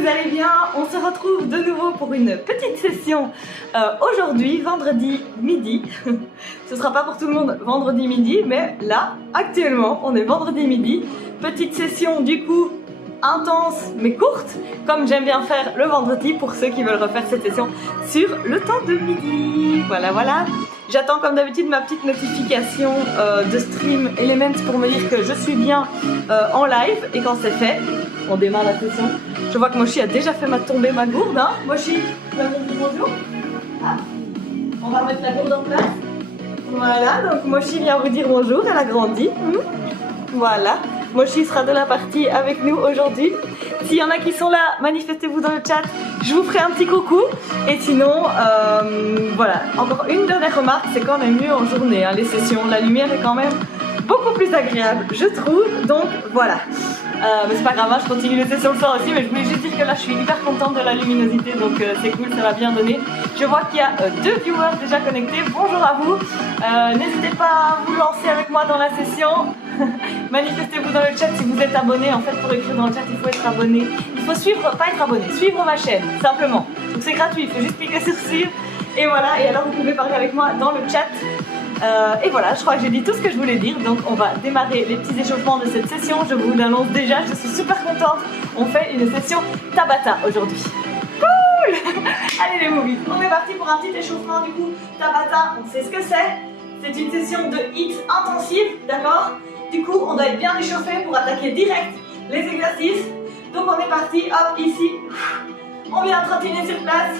vous allez bien. On se retrouve de nouveau pour une petite session aujourd'hui, vendredi midi. Ce sera pas pour tout le monde vendredi midi, mais là, actuellement, on est vendredi midi. Petite session du coup intense mais courte, comme j'aime bien faire le vendredi pour ceux qui veulent refaire cette session sur le temps de midi. Voilà, voilà. J'attends comme d'habitude ma petite notification de Stream Elements pour me dire que je suis bien en live, et quand c'est fait, on démarre la session. Je vois que Moshi a déjà fait tomber ma gourde, hein. Moshi, tu vas me dire bonjour. Ah. On va mettre la gourde en place. Voilà, donc Moshi vient vous dire bonjour, elle a grandi. Voilà. Moshi sera de la partie avec nous aujourd'hui. S'il y en a qui sont là, manifestez-vous dans le chat, je vous ferai un petit coucou. Et sinon, voilà, encore une dernière remarque, c'est quand même mieux en journée, hein, les sessions. La lumière est quand même beaucoup plus agréable, je trouve. Donc voilà. Mais c'est pas grave, hein, je continue les sessions le soir aussi, mais je voulais juste dire que là je suis hyper contente de la luminosité, donc c'est cool, ça va bien donner. Je vois qu'il y a 2 viewers déjà connectés, bonjour à vous. N'hésitez pas à vous lancer avec moi dans la session. Manifestez-vous dans le chat si vous êtes abonné. En fait, pour écrire dans le chat, il faut être abonné. Il faut suivre, pas être abonné, suivre ma chaîne, simplement. Donc c'est gratuit, il faut juste cliquer sur suivre. Et voilà, et alors vous pouvez parler avec moi dans le chat. Et voilà, je crois que j'ai dit tout ce que je voulais dire. Donc on va démarrer les petits échauffements de cette session. Je vous l'annonce déjà, je suis super contente. On fait une session Tabata aujourd'hui. Cool. Allez les movies, on est parti pour un petit échauffement du coup. Tabata, on sait ce que c'est. C'est une session de HIIT intensive, d'accord? Du coup, on doit être bien échauffé pour attaquer direct les exercices. Donc on est parti, hop, ici. On vient trottiner sur place.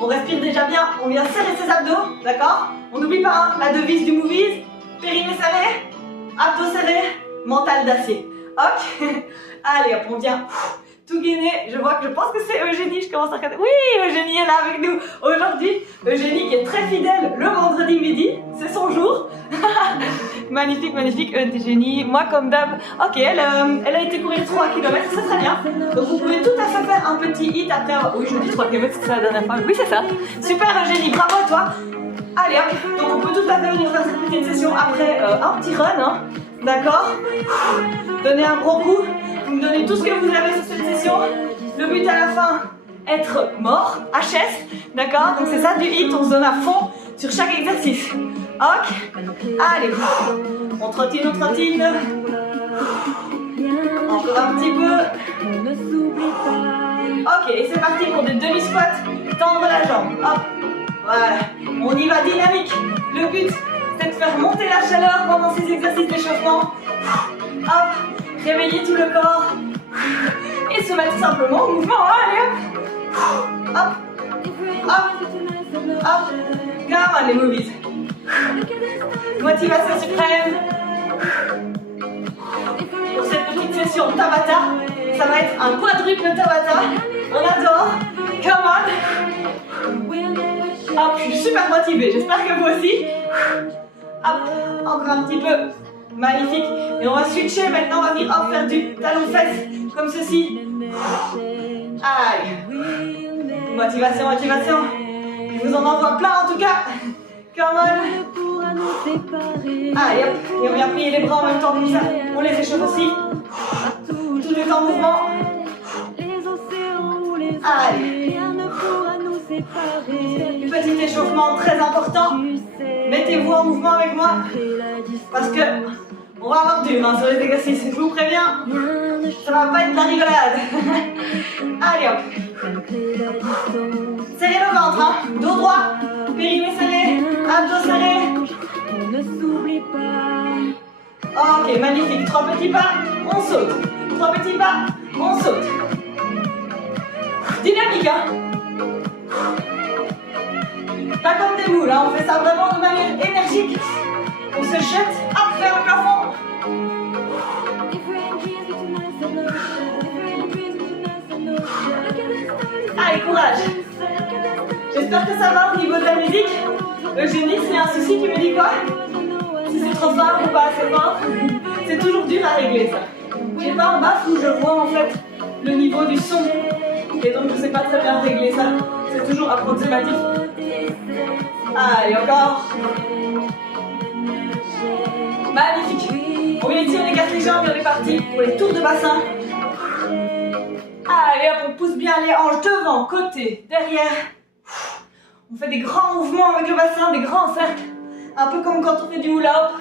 On respire déjà bien, on vient serrer ses abdos, d'accord? On n'oublie pas hein, la devise du Movies, périnée serré, abdos serrés, mental d'acier. Ok. Allez hop, on vient tout gainer. Je vois que je pense que c'est Eugénie, je commence à regarder. Oui, Eugénie est là avec nous aujourd'hui. Eugénie qui est très fidèle le vendredi midi, c'est son jour. Magnifique, magnifique Eugénie. Moi comme d'hab, ok, elle a été courir 3 km, c'est très bien. Donc vous pouvez tout à fait faire un petit hit après. Oui, je dis 3 km, c'est la dernière fois. Oui, c'est ça. Super Eugénie, bravo à toi. Allez hop, donc on peut tout à fait venir faire cette petite session après un petit run, hein. D'accord? Donnez un gros coup. Vous me donnez tout ce que vous avez sur cette session. Le but à la fin, être mort, HS, d'accord? Donc c'est ça du hit, on se donne à fond sur chaque exercice. Ok. Allez, on trottine, on trottine. Encore un petit peu. Ok, et c'est parti pour des demi-squats. Tendre la jambe. Hop. Voilà. On y va dynamique. Le but, c'est de faire monter la chaleur pendant ces exercices d'échauffement. Hop. Réveiller tout le corps. Et se mettre simplement en mouvement. Allez hop. Hop. Hop. Hop. Come on les movies. Motivation suprême. Pour cette petite session Tabata, ça va être un quadruple Tabata. On adore. Come on. Hop, je suis super motivée. J'espère que vous aussi. Hop, encore un petit peu. Magnifique. Et on va switcher maintenant. On va venir hop, faire du talon-fesse comme ceci. Allez. Motivation, motivation. Je vous en envoie plein en tout cas. Come on. Allez hop. Et on vient plier les bras en même temps comme ça. On les échauffe aussi. Tout est en mouvement. Allez. Petit échauffement très important. Mettez-vous en mouvement avec moi. Parce que on va avoir dur hein, sur les exercices. Je vous préviens. Ça va pas être de la rigolade. Allez hop. Serrez le ventre. Hein. Dos droit. Périnée serré. Abdos serrés. Ok, magnifique. 3 petits pas. On saute. 3 petits pas. On saute. Dynamique, hein. Pas comme des moules, hein. On fait ça vraiment de manière énergique. On se jette hop vers le plafond. Allez, courage. J'espère que ça va au niveau de la musique. Eugénie, s'il y a un souci, tu me dis quoi? Si c'est trop fort ou pas assez fort. C'est toujours dur à régler ça. J'ai pas un baffe où je vois en fait le niveau du son. Et donc je sais pas très bien régler ça. C'est toujours approximatif. Allez, encore. Magnifique. On vient ici, on écarte les jambes et on est parti pour les tours de bassin. Allez hop, on pousse bien les hanches devant, côté, derrière. On fait des grands mouvements avec le bassin, des grands cercles. Un peu comme quand on fait du hula hoop.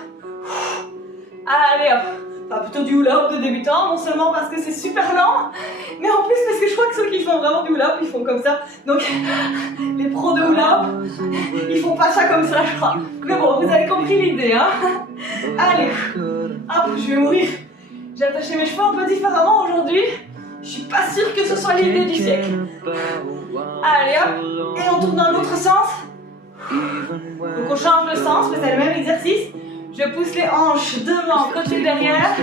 Allez hop. Enfin plutôt du hula hoop de débutant, non seulement parce que c'est super lent, mais en plus parce que je crois que ceux qui font vraiment du hula hoop, ils font comme ça. Donc les pros de hula hoop, ils font pas ça comme ça, je crois. Mais bon, vous avez compris l'idée, hein. Allez, hop, je vais mourir. J'ai attaché mes cheveux un peu différemment aujourd'hui. Je suis pas sûre que ce soit l'idée du siècle. Allez hop, et on tourne dans l'autre sens. Donc on change le sens, mais c'est le même exercice. Je pousse les hanches devant, côté derrière.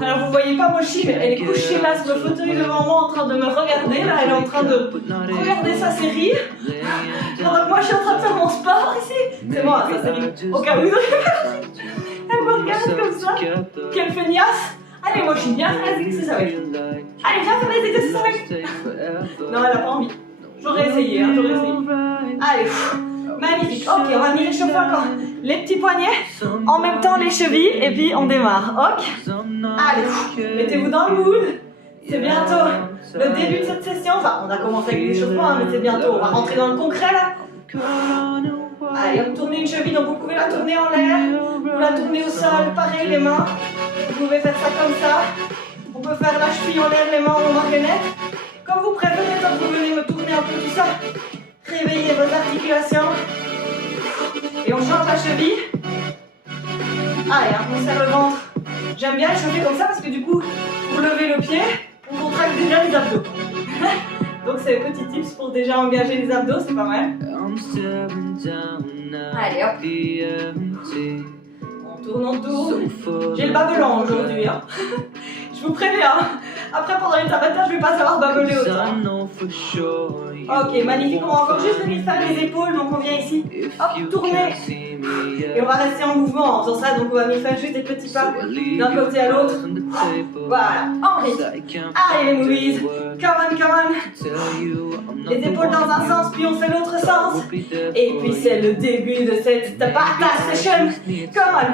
Alors vous voyez pas Mochi, mais elle est couchée là sur le fauteuil devant moi en train de me regarder. Là elle est en train de regarder sa série. Pendant que moi je suis en train de faire mon sport ici. C'est moi, sa série. Au cas où vous avez pas. Elle me regarde comme ça. Quelle feignasse. Allez Mochi, viens faire les exercices avec. Allez, viens faire les exercices avec. Non, elle a pas envie. J'aurais essayé, hein, j'aurais essayé. Allez, magnifique. Ok, on va venir réchauffer encore les petits poignets, en même temps les chevilles, et puis on démarre. Ok. Allez, mettez-vous dans le mood. C'est bientôt le début de cette session. Enfin, on a commencé avec l'échauffement, hein, mais c'est bientôt. On va rentrer dans le concret là. Allez, hop, tournez une cheville, donc vous pouvez la tourner en l'air, vous la tournez au sol, pareil les mains. Vous pouvez faire ça comme ça. On peut faire la cheville en l'air, les mains en marionnette. Comme vous préférez, quand vous venez me tourner un peu tout ça. Réveillez vos articulations. Et on change la cheville. Allez, hein, on serre le ventre. J'aime bien chauffer comme ça parce que du coup, pour lever le pied, on contracte déjà les abdos. Donc c'est un petit tips pour déjà engager les abdos, c'est pas mal. Allez hop. On tourne en tourne. J'ai le babelant aujourd'hui. Hein. Je vous préviens. Après pendant les Tabata, je vais pas savoir babeler autant. Ok, magnifique. On va encore juste venir faire les épaules. Donc on vient ici. Hop, tourner. Et on va rester en mouvement en faisant ça. Donc on va venir faire juste des petits pas d'un côté à l'autre. Voilà, en rythme. Allez les movies. Come on, come on. Les épaules dans un sens, puis on fait l'autre sens. Et puis c'est le début de cette Tabata session. Come on.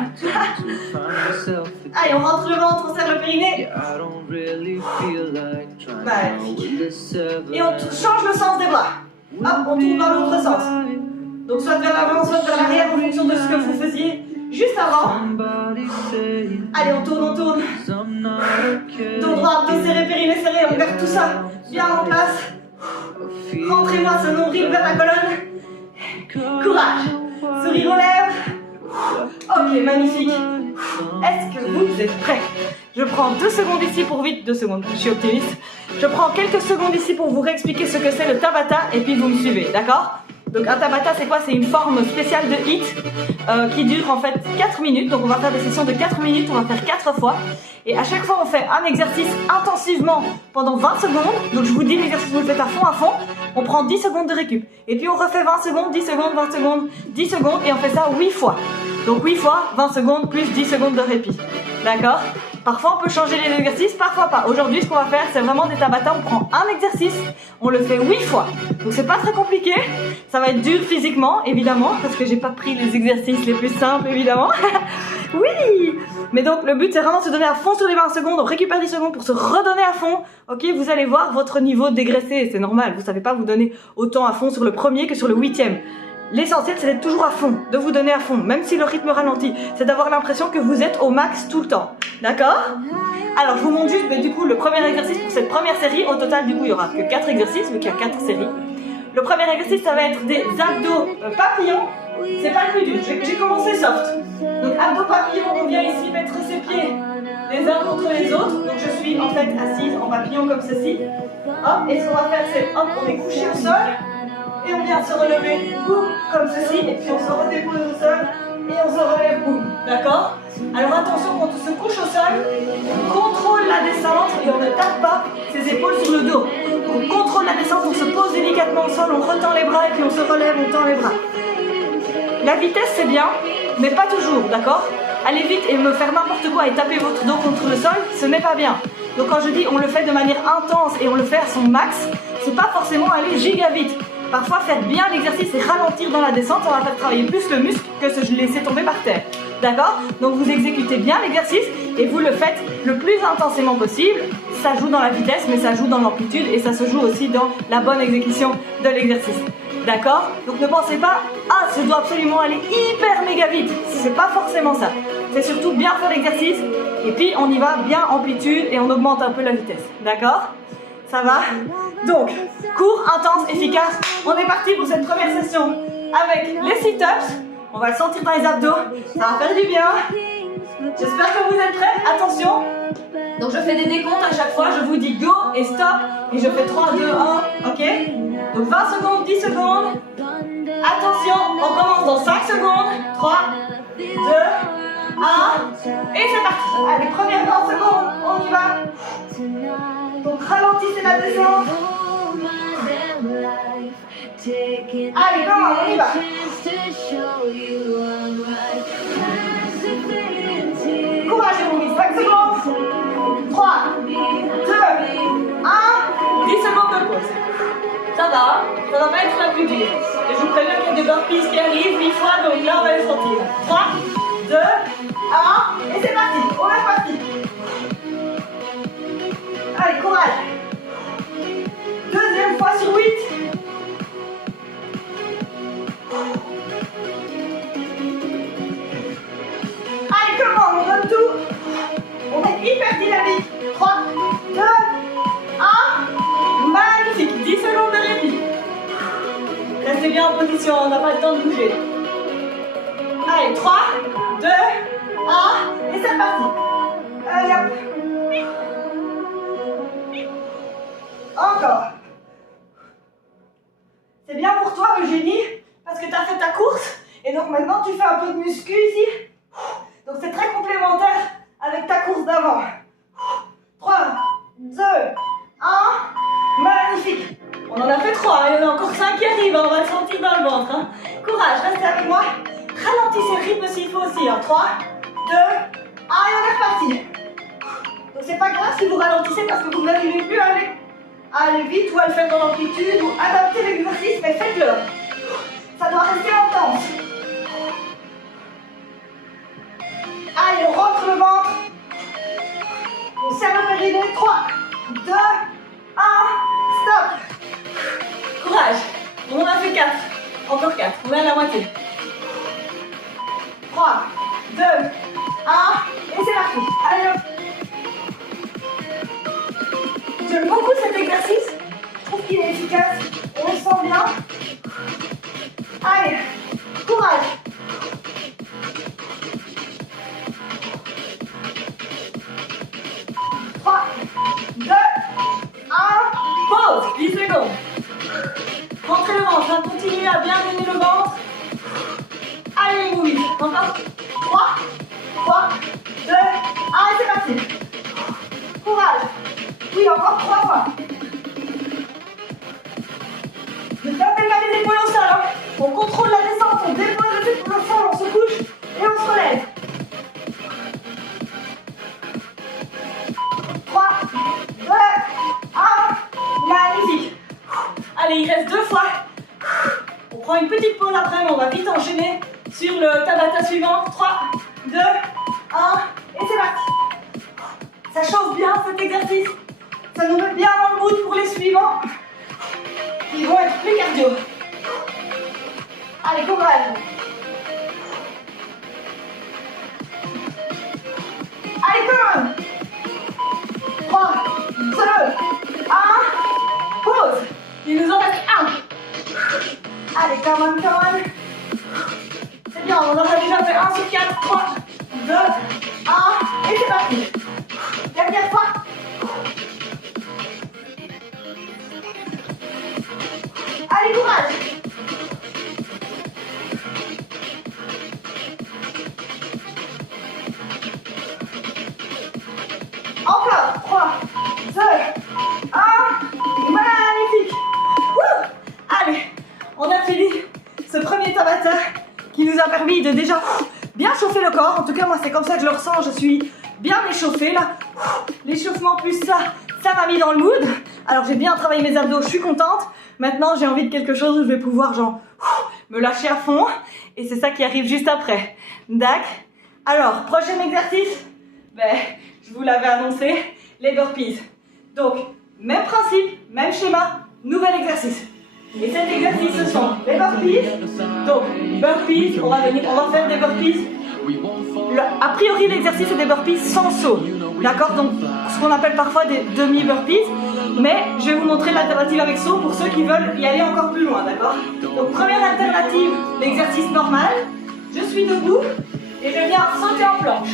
Allez, on rentre le ventre, on serre le périnée. Magnifique. Et on change le sens des bras. Hop, on tourne dans l'autre sens. Donc soit vers l'avant, soit vers l'arrière en fonction de ce que vous faisiez juste avant. Allez, on tourne, on tourne. Dos droit, dos serré, périnée serré, on garde tout ça bien en place. Rentrez-moi ce nombril vers la colonne. Courage. Sourire aux lèvres. Ok, magnifique. Est-ce que vous êtes prêts? Je prends 2 secondes ici pour vite, 2 secondes, je suis optimiste. Je prends quelques secondes ici pour vous réexpliquer ce que c'est le Tabata et puis vous me suivez, d'accord? Donc un Tabata c'est quoi? C'est une forme spéciale de HIIT qui dure en fait 4 minutes. Donc on va faire des sessions de 4 minutes, on va faire 4 fois. Et à chaque fois on fait un exercice intensivement pendant 20 secondes. Donc je vous dis l'exercice vous le faites à fond. On prend 10 secondes de récup. Et puis on refait 20 secondes, 10 secondes, 20 secondes, 10 secondes et on fait ça 8 fois. Donc 8 fois, 20 secondes plus 10 secondes de répit. D'accord? Parfois on peut changer les exercices, parfois pas. Aujourd'hui ce qu'on va faire c'est vraiment des Tabata, on prend un exercice, on le fait 8 fois. Donc c'est pas très compliqué, ça va être dur physiquement évidemment, parce que j'ai pas pris les exercices les plus simples évidemment. Oui. Mais donc le but c'est vraiment de se donner à fond sur les 20 secondes, on récupère 10 secondes pour se redonner à fond. Ok, vous allez voir votre niveau dégraissé, c'est normal, vous savez pas vous donner autant à fond sur le premier que sur le 8e. L'essentiel c'est d'être toujours à fond, de vous donner à fond, même si le rythme ralentit. C'est d'avoir l'impression que vous êtes au max tout le temps. D'accord? Alors je vous montre juste mais du coup le premier exercice pour cette première série. Au total du coup il y aura que 4 exercices vu qu'il y a 4 séries. Le premier exercice ça va être des abdos papillons. C'est pas le plus dur, j'ai commencé soft. Donc abdos papillons, on vient ici mettre ses pieds les uns contre les autres. Donc je suis en fait assise en papillon comme ceci. Hop, et ce qu'on va faire c'est hop, on est couché au sol. Et on vient se relever, boum, comme ceci, et puis on se redépose au sol, et on se relève, boum, d'accord? Alors attention, quand on se couche au sol, on contrôle la descente, et on ne tape pas ses épaules sur le dos. On contrôle la descente, on se pose délicatement au sol, on retend les bras, et puis on se relève, on tend les bras. La vitesse c'est bien, mais pas toujours, d'accord? Aller vite et me faire n'importe quoi et taper votre dos contre le sol, ce n'est pas bien. Donc quand je dis on le fait de manière intense et on le fait à son max, c'est pas forcément aller giga vite. Parfois, faire bien l'exercice et ralentir dans la descente, ça va faire travailler plus le muscle que se laisser tomber par terre. D'accord? Donc vous exécutez bien l'exercice et vous le faites le plus intensément possible. Ça joue dans la vitesse, mais ça joue dans l'amplitude et ça se joue aussi dans la bonne exécution de l'exercice. D'accord? Donc ne pensez pas, ah, je dois absolument aller hyper méga vite. C'est pas forcément ça. C'est surtout bien faire l'exercice et puis on y va bien amplitude et on augmente un peu la vitesse. D'accord? Ça va? Donc, court, intense, efficace. On est parti pour cette première session avec les sit-ups. On va le sentir dans les abdos. Ça va faire du bien. J'espère que vous êtes prêts. Attention. Donc je fais des décomptes à chaque fois. Je vous dis go et stop. Et je fais 3, 2, 1. Ok? Donc 20 secondes, 10 secondes. Attention, on commence dans 5 secondes. 3, 2, 1. Et c'est parti. Allez, première 20 secondes. On y va. Donc ralentissez la descente. Allez, comment on y va. Courage, Héroïse. 5 secondes. 3, 2, 1. 10 secondes de pause. Ça va pas être la plus dure. Et je vous préviens qu'il y a des burpees qui arrivent 8 fois, donc là on va les sentir. 3, 2, 1, et c'est parti. On est parti. Allez, courage. Deuxième fois sur 8. Allez, comment on donne tout. On est hyper dynamique. 3, 2, 1. Magnifique. 10 secondes de répit. Restez bien en position, on n'a pas le temps de bouger. Allez, 3, 2, 1, et c'est parti. Allez, hop. Encore. C'est bien pour toi, Eugénie, parce que tu as fait ta course, et donc maintenant tu fais un peu de muscu ici. Donc c'est très complémentaire avec ta course d'avant. 3, 2, 1, magnifique. On en a fait 3, il y en a encore 5 qui arrivent, on va le sentir dans le ventre. Hein. Courage, restez avec moi. Ralentissez le rythme s'il faut aussi. 3, 2, 1, et on est reparti. Donc c'est pas grave si vous ralentissez parce que vous n'arrivez plus à aller vite ou à le faire dans l'amplitude ou adapter l'exercice, mais faites-le. Ça doit rester intense. Allez, on rentre le ventre. On serre le périnée. 3, 2, 1, stop. Courage. On en a fait 4. Encore 4. On est à la moitié. 3, 2, 1, et c'est parti. Allez, hop. J'aime beaucoup cet exercice. Je trouve qu'il est efficace. On le sent bien. Allez, courage. 3, 2, 1, pause. 10 secondes. Rentrez le ventre. Hein. Continuez à bien mener le ventre. Allez, Louise. Encore 3, 2, 1, et c'est parti. Courage. Oui, encore 3 fois. Ne tapez pas les épaules au sol. Hein. On contrôle la descente, on dépose les épaules au sol, on se couche et on se relève. 3, 2, 1. Magnifique. Allez, il reste 2 fois. On prend une petite pause après, mais on va vite enchaîner sur le Tabata suivant. 3, 2, 1. Et c'est parti. Ça chauffe bien cet exercice. Ça nous met bien dans le mood pour les suivants. Ils vont être plus cardio. Allez, courage. Allez, come on. 3, 2, 1. Pause. Il nous en reste 1. Allez, come on, come on. C'est bien, on en a déjà fait 1 sur 4. 3, 2, 1. Et c'est parti. Dernière fois. Allez, courage. Encore. 3, 2, 1. Magnifique. Wouh. Allez, on a fini ce premier Tabata qui nous a permis de déjà bien chauffer le corps. En tout cas, moi, c'est comme ça que je le ressens. Je suis bien échauffée là. L'échauffement plus ça m'a mis dans le mood. Alors j'ai bien travaillé mes abdos, je suis contente. Maintenant j'ai envie de quelque chose où je vais pouvoir genre me lâcher à fond. Et c'est ça qui arrive juste après. Dac. Alors, prochain exercice. ben, je vous l'avais annoncé, les burpees. Donc, même principe, même schéma, nouvel exercice. Et cet exercice, ce sont les burpees. Donc, burpees, on va faire des burpees. A priori, l'exercice, c'est des burpees sans saut. D'accord? Donc, ce qu'on appelle parfois des demi-burpees. Mais je vais vous montrer l'alternative avec saut pour ceux qui veulent y aller encore plus loin. D'accord? Donc, première alternative, l'exercice normal. Je suis debout et je viens sauter en planche.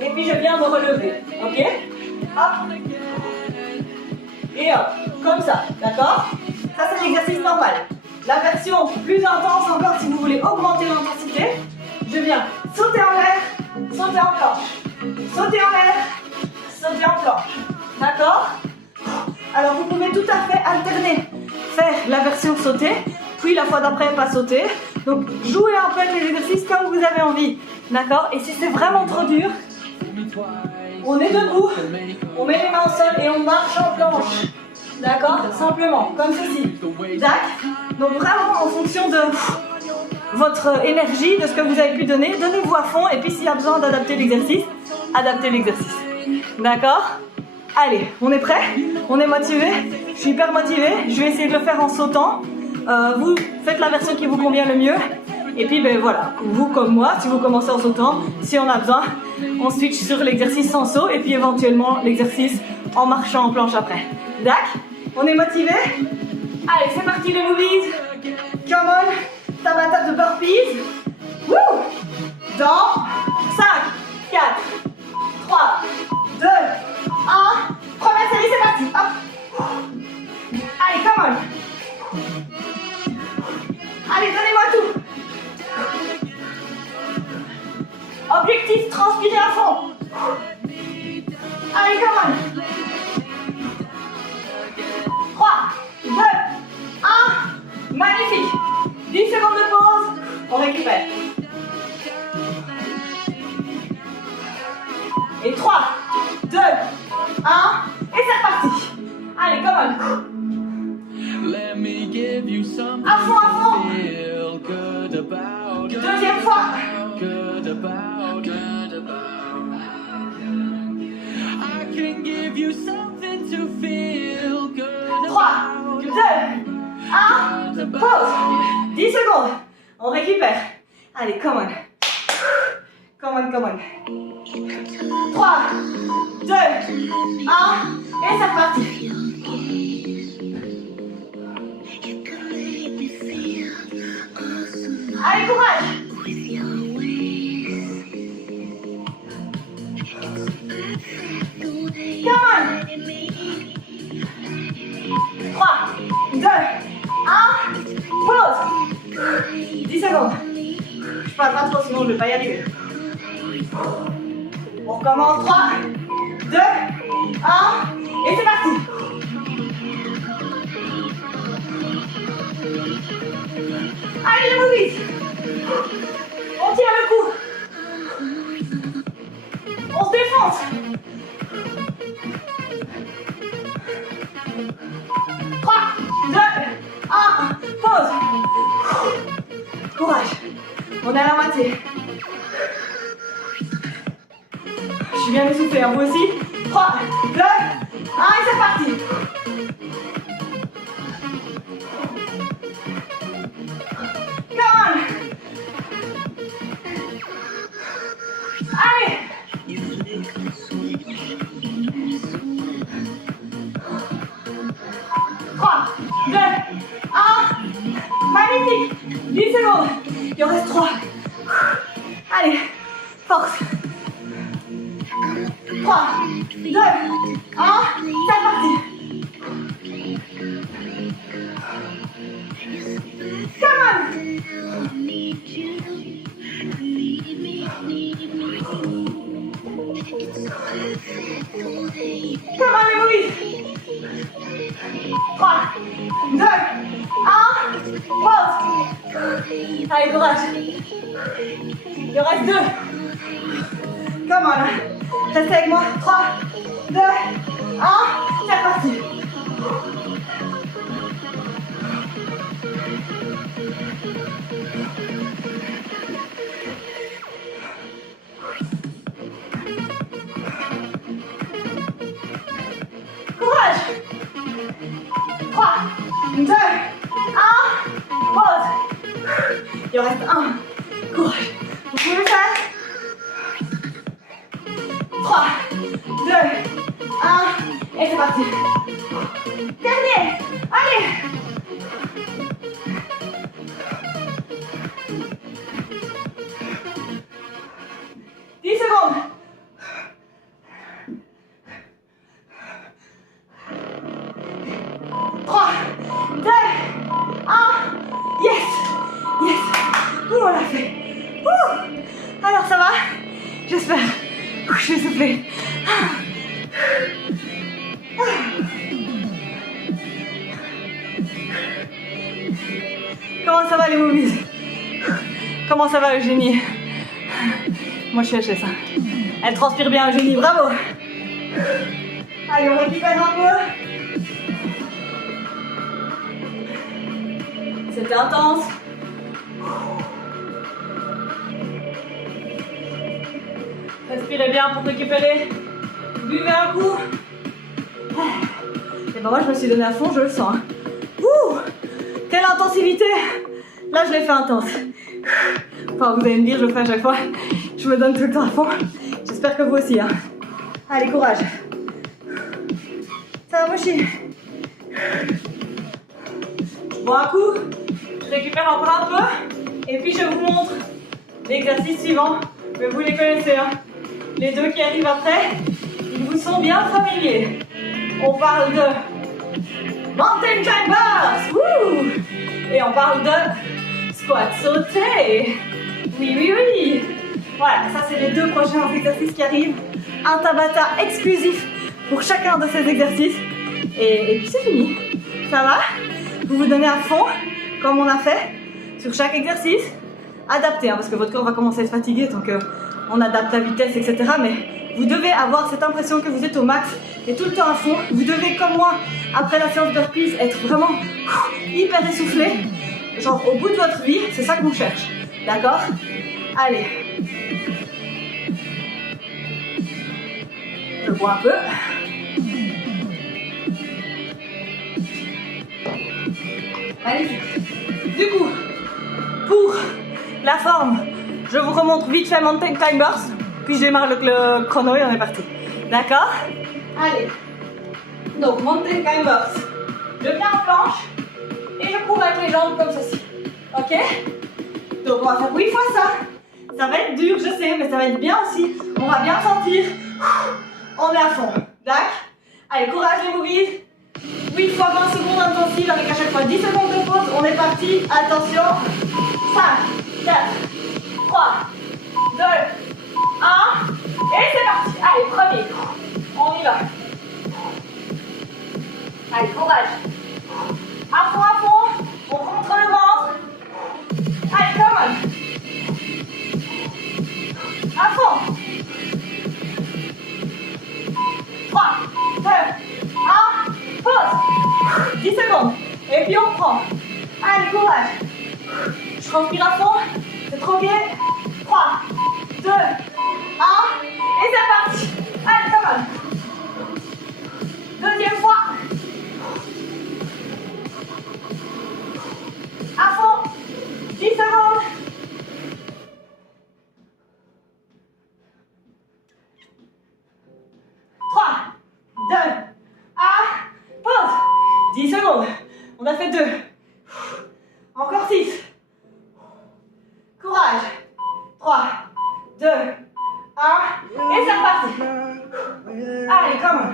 Et puis, je viens me relever. Ok? Hop. Et hop. Comme ça. D'accord? Ça, c'est l'exercice normal. La version plus intense encore, si vous voulez augmenter l'intensité, je viens sauter en l'air, sauter en planche. Sauter en l'air, sauter en planche. D'accord? Alors, vous pouvez tout à fait alterner. Faire la version sauter, puis la fois d'après, pas sauter. Donc, jouez un peu avec les exercices comme vous avez envie. D'accord? Et si c'est vraiment trop dur, on est debout, on met les mains au sol et on marche en planche. D'accord? Simplement, comme ceci. Tac. Donc vraiment en fonction de votre énergie, de ce que vous avez pu donner, donnez-vous à fond et puis s'il y a besoin d'adapter l'exercice, adaptez l'exercice. D'accord? Allez, on est prêt? On est motivé? Je suis hyper motivée. Je vais essayer de le faire en sautant. Vous faites la version qui vous convient le mieux. Et puis ben voilà, vous comme moi, si vous commencez en sautant, si on a besoin, on switch sur l'exercice sans saut et puis éventuellement l'exercice en marchant en planche après. D'accord? On est motivé? Allez, c'est parti les movies. Come on, Tabata de burpees. Woo! Dans 5, 4, 3, 2, 1. Première série, c'est parti. Hop. Allez, come on. Allez, donnez-moi tout. Objectif, transpirer à fond. Allez, come on. 3, 2, 1. Magnifique. 10 secondes de pause. On récupère. Et 3, 2, 1. Et c'est reparti. Allez, come on. À fond, à fond. Deuxième fois. 3, 2, 1. Pause. 10 secondes. On récupère. Allez, come on. Come on, come on. 3, 2, 1. Et c'est reparti. Allez, courage. Come on. 3, 2, 1. Pause. 10 secondes. Je parle pas trop sinon je vais pas y arriver. On recommence. 3, 2, 1. Et c'est parti. Allez les movies. On tire le coup. On se défonce. 3, 2, 1. Pause. Courage. On est à la moitié. Je suis bien essoufflée, hein, vous aussi. 3, 2, 1 et c'est parti. Come on. Allez. 3, 2, 1. Magnifique. 10 secondes. Il en reste 3. Allez, force. 3, 2, 1. C'est parti. Come on. Come on les movies. 3, 2, 1. Pause. Allez, courage. Il en reste 2. Come on. Restez avec moi. 3, 2, 1. C'est parti. courage. 3, 2, 1, pause. Il en reste un. Courage. Vous pouvez le faire. 3, 2, 1, et c'est parti. Terminé. Allez. Secondes. 3, 2, 1. Yes. Yes. Ouh, on l'a fait. Ouh. Alors ça va? J'espère. Je suis essoufflée. Comment ça va les movies? Comment ça va Eugénie? Moi je suis HS. Elle transpire bien Eugénie, bravo. Allez, on récupère un peu. C'était intense. Respirez bien pour récupérer. Buvez un coup. Et ben moi je me suis donné à fond, je le sens. Ouh, quelle intensivité. Là je l'ai fait intense. Enfin vous allez me dire, je le fais à chaque fois. Je me donne tout le temps à fond. J'espère que vous aussi. Hein. Allez, courage. Ça va Mochi? Je bois un coup. Je récupère encore un peu. Et puis je vous montre l'exercice suivant. Mais vous les connaissez. Hein. Les deux qui arrivent après, ils vous sont bien familiers. On parle de mountain climbers. Wouh! Et on parle de squat sauté. Oui, oui, oui. Voilà, ça c'est les deux prochains exercices qui arrivent. Un Tabata exclusif pour chacun de ces exercices. Et puis c'est fini. Ça va? Vous vous donnez à fond, comme on a fait, sur chaque exercice. Adapté, hein, parce que votre corps va commencer à être fatigué, donc on adapte la vitesse, etc. Mais vous devez avoir cette impression que vous êtes au max et tout le temps à fond. Vous devez, comme moi, après la séance burpees, être vraiment hyper essoufflé. Genre au bout de votre vie, c'est ça qu'on cherche. D'accord? Allez. Je bois un peu. Magnifique. Du coup, pour la forme, je vous remontre vite fait Mountain Climbers, puis je démarre le chrono et on est parti. D'accord? Allez. Donc, Mountain Climbers. Je viens en planche et je cours avec les jambes comme ceci. Ok? Donc, on va faire 8 fois ça. Ça va être dur, je sais, mais ça va être bien aussi. On va bien sentir. On est à fond. D'accord? Allez, courage les movies. 8 fois 20 secondes intensives avec à chaque fois 10 secondes de pause. On est parti. Attention. 5, 4, 3, 2, 1. Et c'est parti. Allez, premier. On y va. Allez, courage. À fond. On contre le ventre. Allez, come on. À fond. 3, 2, 1. Pause. 10 secondes. Et puis on reprend. Allez, courage. Je transpire à fond. C'est trop bien. 3, 2, 1. Et c'est parti. Allez, come on. Deuxième fois. À fond. 10 secondes. Pause. 10 secondes. On a fait 2. Encore 6. Courage. 3, 2, 1. Et c'est reparti. Allez, come on.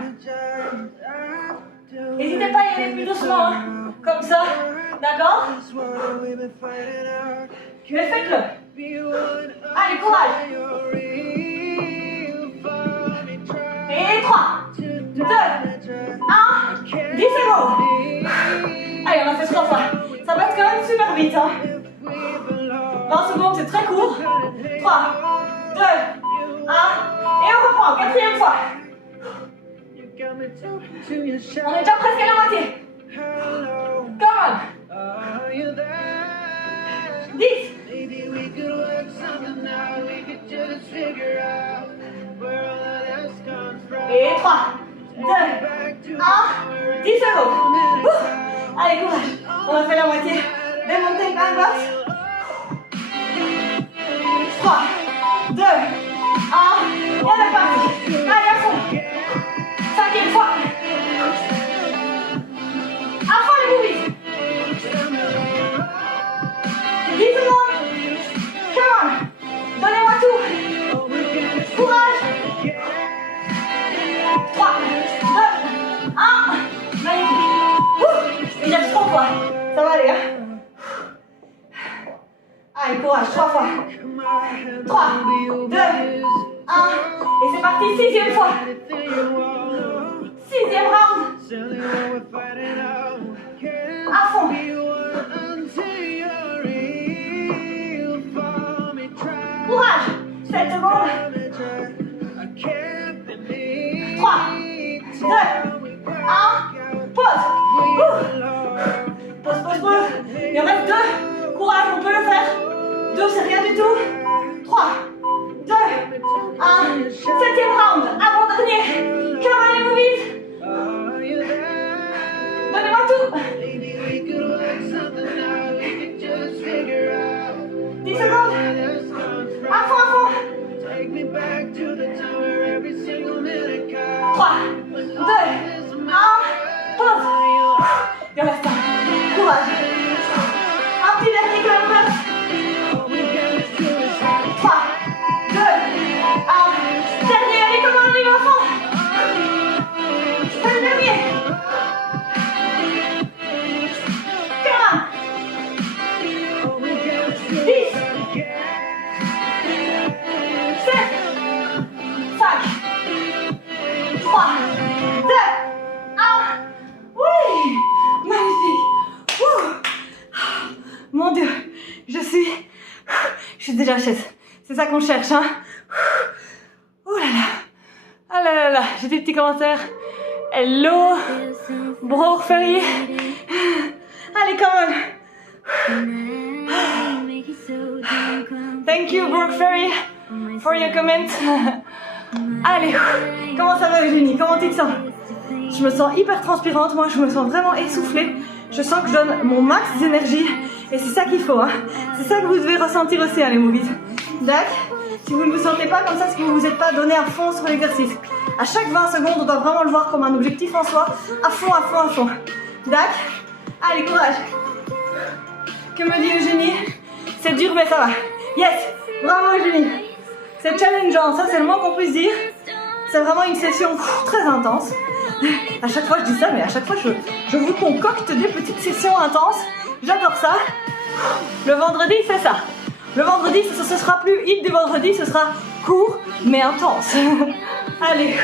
N'hésitez pas à y aller plus doucement. Hein. Comme ça. D'accord? Mais faites-le. Allez, courage. Et 3, 2, 1. 10 secondes. Allez, on a fait 3 fois. Ça passe quand même super vite. Hein. 20 secondes, c'est très court. 3, 2, 1. Et on reprend. 4e fois. On est déjà presque à la moitié. Come on. 10. Et 3, 2, 1. 10 secondes. Allez, courage. On a fait la moitié des montagnes par box. 3, 2, 1. Et on est parti. Allez, à fond. 5e fois. À fond les movies. 10 secondes. Come on. Donnez-moi tout. Courage. 3, 2, 1. Magnifique. Il reste 3 fois. Ça va aller, hein? Allez, courage. 3 fois. 3, 2, 1. Et c'est parti. 6e fois. 6e round. À fond. Courage. 7 secondes. 3, 2, 1. Pause. Pause, pause, pause. Il en reste 2. Courage, on peut le faire. 2, c'est rien du tout. 3, 2, 1. 7e round. Avant-dernier. Come on, les movies. Donnez-moi tout. 10 secondes. À fond, à fond. 3, 2, 1. Pause. Il en reste un. Courage. Un petit dernier climber. 3, 2, 1. Dernier. Allez, comment on y va, enfant? C'est le dernier. Come on. 10, 7, 5, 3, 2, 1. Oui. Magnifique. Ouh. Mon Dieu, je suis déjà HS. C'est ça qu'on cherche, hein. Oh là là. Ah là là là. J'ai des petits commentaires. Hello. Brooke Ferry. Allez, come on. Thank you, Brooke Ferry, for your comment. Allez. Comment ça va, Eugénie? Comment tu te sens? Je me sens hyper transpirante, moi je me sens vraiment essoufflée. Je sens que je donne mon max d'énergie et c'est ça qu'il faut, hein. C'est ça que vous devez ressentir aussi, hein, les movies. D'accord? Si vous ne vous sentez pas comme ça, c'est que vous ne vous êtes pas donné à fond sur l'exercice. À chaque 20 secondes, on doit vraiment le voir comme un objectif en soi. À fond, à fond, à fond. D'accord? Allez, courage. Que me dit Eugénie? C'est dur, mais ça va. Yes! Bravo, Eugénie. C'est challengeant, ça c'est le moins qu'on puisse dire. C'est vraiment une session très intense. À chaque fois je dis ça, mais à chaque fois je vous concocte des petites sessions intenses. J'adore ça. Le vendredi c'est ça. Le vendredi ce sera plus hit du vendredi, ce sera court mais intense. Allez.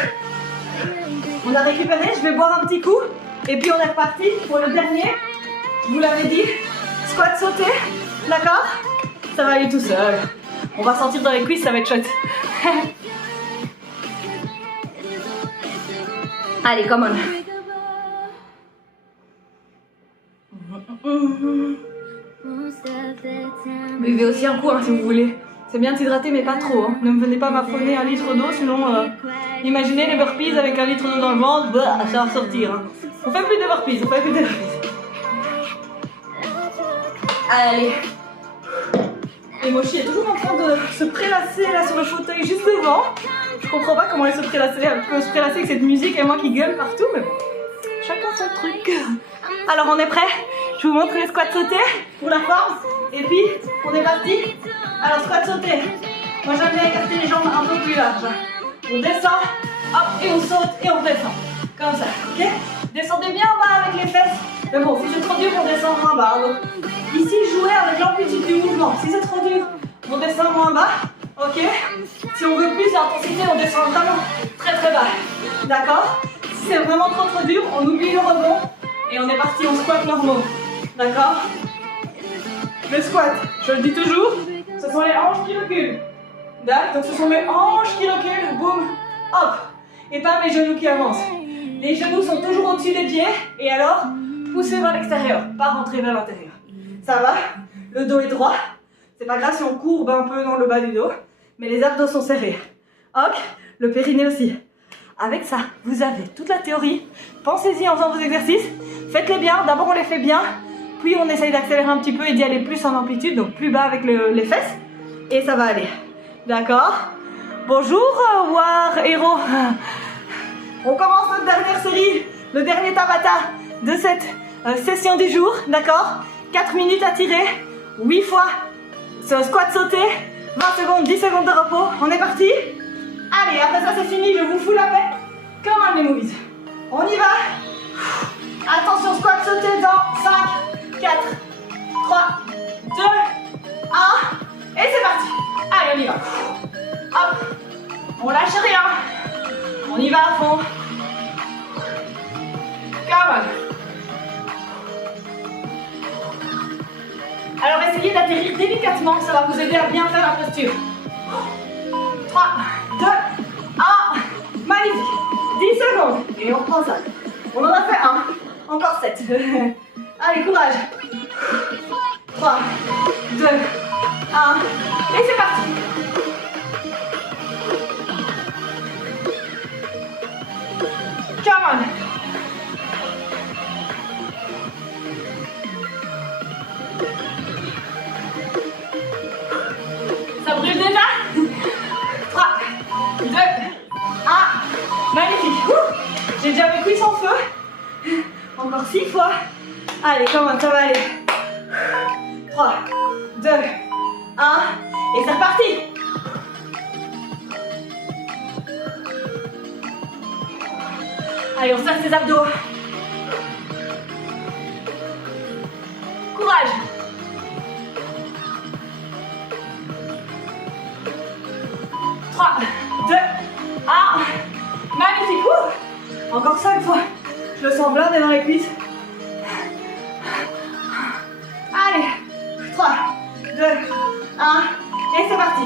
On a récupéré, je vais boire un petit coup. Et puis on est reparti pour le dernier. Je vous l'avais dit. Squat sauté. D'accord? Ça va aller tout seul. On va sentir dans les cuisses, ça va être chouette. Allez, come on. Buvez aussi un coup, hein, si vous voulez. C'est bien de s'hydrater, mais pas trop. Hein. Ne me venez pas m'affronter 1 litre d'eau, sinon... imaginez les burpees avec 1 litre d'eau dans le ventre, bah, ça va ressortir. Hein. On fait plus de burpees, on fait plus de burpees. Allez. Et Mochi est toujours en train de se prélasser là sur le fauteuil juste devant. Je comprends pas comment elle peut se prélasser avec cette musique et moi qui gueule partout, mais chacun son truc. Alors on est prêt? Je vous montre les squats sautés pour la forme. Et puis on est parti. Alors squat sauté. Moi j'aime bien écarter les jambes un peu plus larges. On descend, hop, et on saute et on descend. Comme ça, ok? Descendez bien en bas avec les fesses. Mais bon, si c'est trop dur, on descend moins bas. Donc, ici, jouez avec l'amplitude du mouvement. Si c'est trop dur, on descend moins bas. Ok? Si on veut plus d'intensité, on descend vraiment très très bas. D'accord? Si c'est vraiment trop dur, on oublie le rebond. Et on est parti, on squat normaux. D'accord? Le squat, je le dis toujours, ce sont les hanches qui reculent. D'accord? Donc ce sont mes hanches qui reculent. Boum. Hop. Et pas mes genoux qui avancent. Les genoux sont toujours au-dessus des pieds. Et alors, poussez vers l'extérieur, pas rentrer vers l'intérieur. Ça va? Le dos est droit. C'est pas grave si on courbe un peu dans le bas du dos. Mais les abdos sont serrés. Ok? Le périnée aussi. avec ça, vous avez toute la théorie. Pensez-y en faisant vos exercices. Faites-les bien. D'abord, on les fait bien. Puis, on essaye d'accélérer un petit peu et d'y aller plus en amplitude. Donc, plus bas avec les fesses. Et ça va aller. D'accord? Bonjour, War Hero. On commence notre dernière série. Le dernier Tabata de cette session du jour. D'accord? 4 minutes à tirer. 8 fois squat sauté. 20 secondes, 10 secondes de repos. On est parti? Allez, après ça c'est fini, je vous fous la paix. Come on les movies. On y va. Attention, squat sauté dans 5, 4, 3, 2, 1. Et c'est parti. Allez, on y va. Hop. On lâche rien. On y va à fond. Come on. Alors essayez d'atterrir délicatement, ça va vous aider à bien faire la posture. 3, 2, 1, magnifique. 10 secondes et on reprend ça. On en a fait 1, encore 7. Allez, courage. 3, 2, 1 et c'est parti. Come on. Ça brûle déjà. 3, 2, 1. Magnifique. J'ai déjà mes cuisses en feu. Encore 6 fois. Allez, comment ça va aller. 3, 2, 1. Et c'est reparti. Allez, on serre ses abdos. Courage. 3, 2, 1. Magnifique. Encore 5 fois. Je le sens blindé dans les cuisses. Allez. 3, 2, 1. Et c'est parti.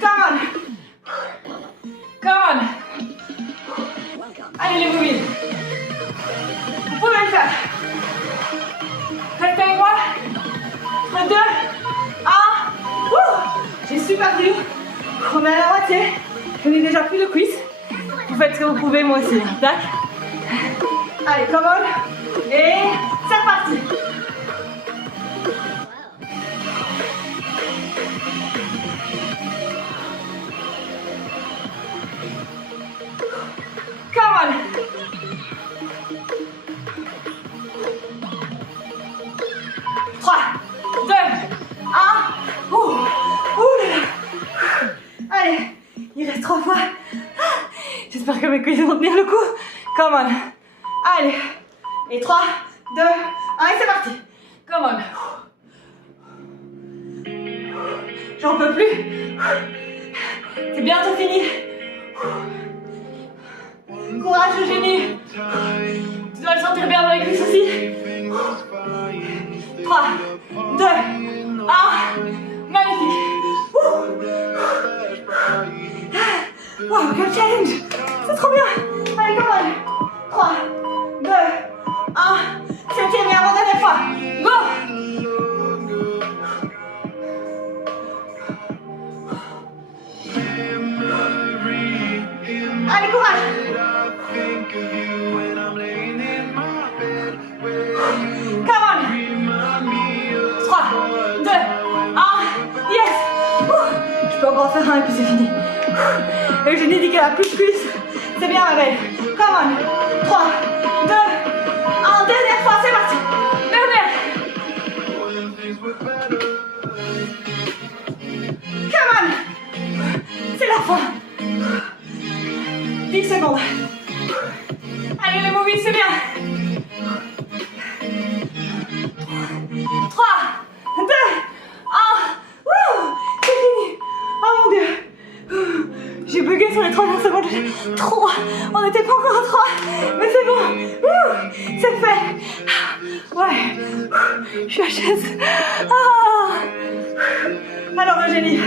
Come on. Come on. Allez les mobiles. Vous pouvez le faire. Restez avec moi. 3, 2, 1. J'ai super dur. On est à la moitié. Je n'ai déjà plus de cuisses. Vous faites ce que vous pouvez, moi aussi. Tac. Allez, come on. Et c'est reparti. Come on. 3, 2, 1. Allez, il reste 3 fois. J'espère que mes cuisses vont tenir le coup. Come on. Allez. Et 3, 2, 1 et c'est parti. Come on. J'en peux plus. C'est bientôt fini. Courage Eugénie. Tu dois le sentir bien dans les cuisses aussi. 3, 2, 1. Magnifique. Wow, quel challenge. C'est trop bien. Allez, come on. 3, 2, 1. 7e et avant-dernière fois. Go. Allez, courage. 3, 2, 1. Yes. Je peux encore faire un et puis c'est fini. Eugénie dit qu'elle a plus de cuisses. C'est bien ma belle. Come on. 3, 2, 1. Dernière fois, c'est parti. Come on. C'est la fin. 10 secondes. Allez les movies, c'est bien. 3, 2, 1. C'est fini. Oh mon Dieu. J'ai bugué sur les 3 dernières secondes. 3. On n'était pas encore à 3. Mais c'est bon. C'est fait. Ouais. Je suis HS. Alors Eugénie,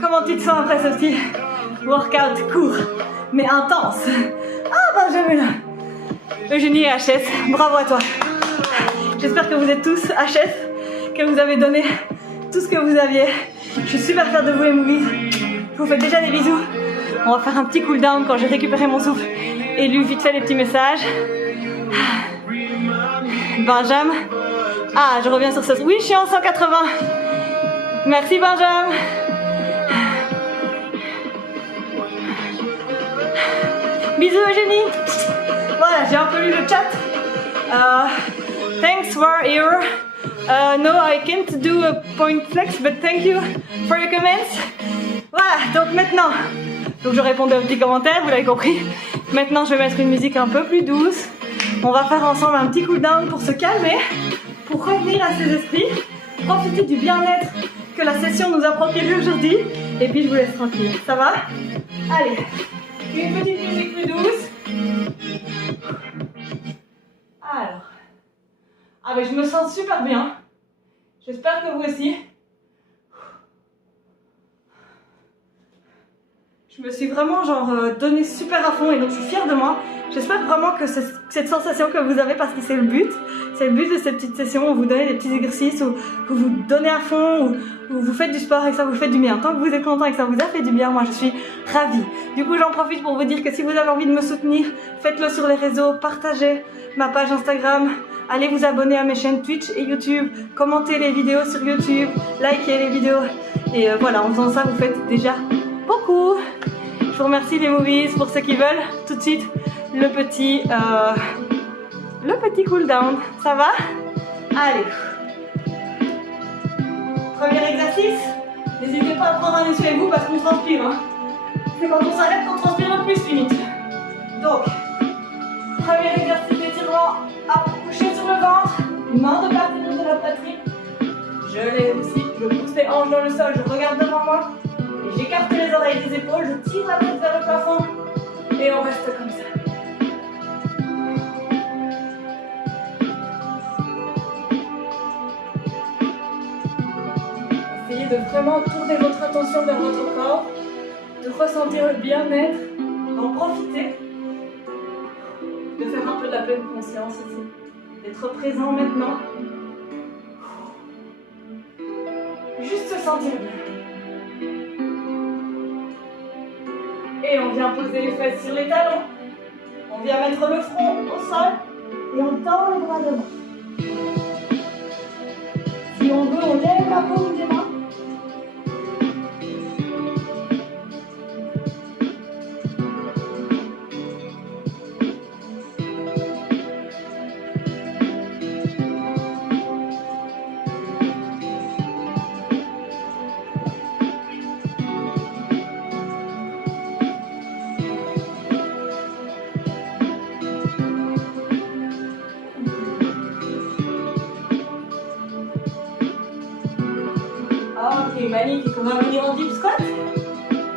comment tu te sens après ce petit workout court mais intense? Benjamin. Eugénie est HS. Bravo à toi. J'espère que vous êtes tous HS, que vous avez donné tout ce que vous aviez Je suis super fière de vous les movies. Je vous fais déjà des bisous. On va faire un petit cool down quand j'ai récupéré mon souffle et lu vite fait les petits messages. Benjamin. Ah, je reviens sur ce... Oui, je suis en 180. Merci Benjamin. Bisous Eugénie. Voilà, j'ai un peu lu le chat. Thanks for your... no, I can't do a point flex, but thank you for your comments. Voilà, donc maintenant... Donc je répondais aux petits commentaires, vous l'avez compris. Maintenant, je vais mettre une musique un peu plus douce. On va faire ensemble un petit cool down pour se calmer, pour revenir à ses esprits, profiter du bien-être que la session nous a procuré aujourd'hui. Et puis je vous laisse tranquille. Ça va? Allez, une petite musique plus douce. Alors. Ah mais je me sens super bien. J'espère que vous aussi. Je me suis vraiment donné super à fond et donc je suis fière de moi. J'espère vraiment que cette sensation que vous avez, parce que c'est le but de cette petite session où vous donnez des petits exercices, où vous vous donnez à fond, où vous faites du sport et que ça vous fait du bien. Tant que vous êtes content et que ça vous a fait du bien, moi je suis ravie. Du coup j'en profite pour vous dire que si vous avez envie de me soutenir, faites-le sur les réseaux, partagez ma page Instagram, allez vous abonner à mes chaînes Twitch et YouTube, commentez les vidéos sur YouTube, likez les vidéos. Et voilà, en faisant ça vous faites déjà beaucoup. Je vous remercie les movies pour ceux qui veulent. Tout de suite le petit cool down. Ça va? Allez. Premier exercice. N'hésitez pas à prendre un essuie-vous parce qu'on transpire. Hein. C'est quand on s'arrête qu'on transpire le plus limite. Donc, premier exercice d'étirement à coucher sur le ventre. Main de part et d'autre de la poitrine. Je lève aussi. Je pousse les hanches dans le sol. Je regarde devant moi. J'écarte les oreilles des épaules, je tire la tête vers le plafond et on reste comme ça. Essayez de vraiment tourner votre attention vers votre corps, de ressentir le bien-être, d'en profiter, de faire un peu de la pleine conscience ici, d'être présent maintenant. Juste se sentir bien. Et on vient poser les fesses sur les talons. On vient mettre le front au sol et on tend les bras devant. Si on veut, on lève la paume des mains. Magnifique, on va venir en deep squat.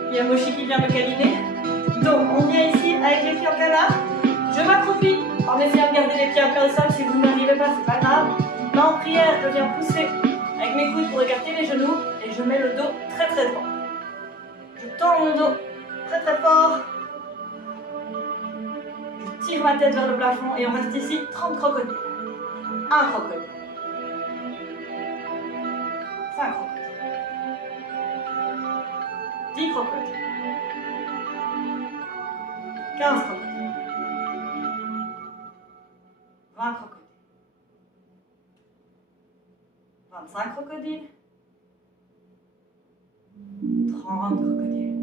Il y a Moshi qui vient me câliner. Donc on vient ici avec les pieds en canard. Je m'accroupis en essayant de garder les pieds en plein sol. Si vous n'arrivez pas, c'est pas grave. Main en prière, je viens pousser avec mes coudes pour écarter les genoux et je mets le dos très très droit. Je tends mon dos très très fort. Je tire ma tête vers le plafond et on reste ici 30 crocodiles. 1 crocodile. 5 crocodiles. 10 crocodiles. 15 crocodiles. 20 crocodiles. 25 crocodiles. 30 crocodiles.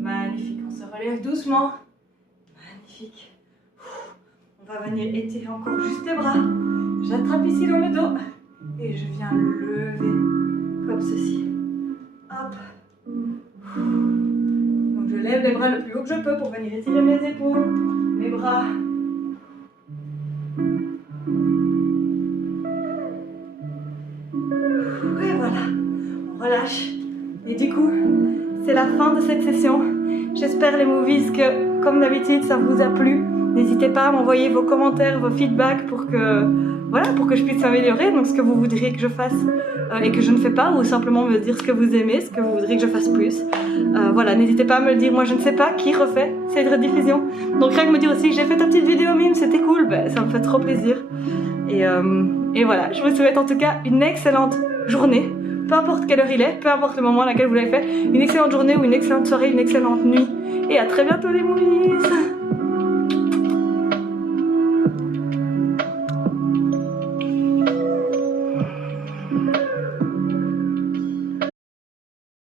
Magnifique, on se relève doucement. Magnifique. On va venir étirer encore juste les bras. J'attrape ici dans le dos et je viens lever comme ceci. Hop. Donc je lève les bras le plus haut que je peux pour venir étirer mes épaules, mes bras. Et voilà, on relâche. Et du coup, c'est la fin de cette session. J'espère les movies que, comme d'habitude, ça vous a plu. N'hésitez pas à m'envoyer vos commentaires, vos feedbacks pour que je puisse m'améliorer. Donc ce que vous voudriez que je fasse et que je ne fais pas, ou simplement me dire ce que vous aimez, ce que vous voudriez que je fasse plus. Voilà, n'hésitez pas à me le dire. Moi je ne sais pas qui refait cette rediffusion. Donc rien que me dire aussi j'ai fait ta petite vidéo mime, c'était cool, ben, ça me fait trop plaisir. Et voilà, je vous souhaite en tout cas une excellente journée peu importe quelle heure il est, peu importe le moment à laquelle vous l'avez fait. Une excellente journée ou une excellente soirée, une excellente nuit. Et à très bientôt les movies.